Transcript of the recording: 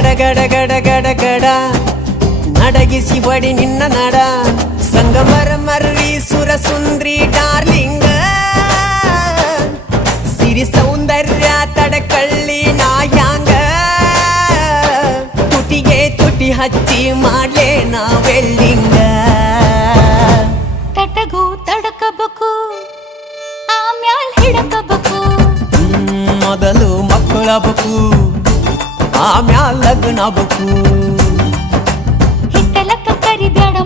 ಗಡ ಗಡ ಗಡ ಗಡ ನಡಗಿಸಿ ಬಡಿ ನಿನ್ನ ನಡ ಸಂಗಮರ ಮರ್ರಿ ಸುರ ಸುಂದ್ರಿ ಡಾರ್ಲಿಂಗ ಸಿರಿ ಸೌಂದರ್ಯ ತಡಕಳ್ಳಿ ನಾಯಾಂಗ ತುಟಿಗೆ ತುಟಿ ಹಚ್ಚಿ ಮಾಡ್ಲೇ ನಾ ವೆಲ್ಡಿಂಗ ತಟಗೂ ತಡಕಬೇಕು ಆಮ್ಯಾಲ್ ಹಿಡಕಬೇಕು ಮೊದಲು ಮಕ್ಕಳಬೇಕು ಆಮ್ಯಾಲ್ ಲಗ್ನಬೇಕು ಹಿಟ್ಟಲಕ್ಕ ಕರಿಬ್ಯಾಡ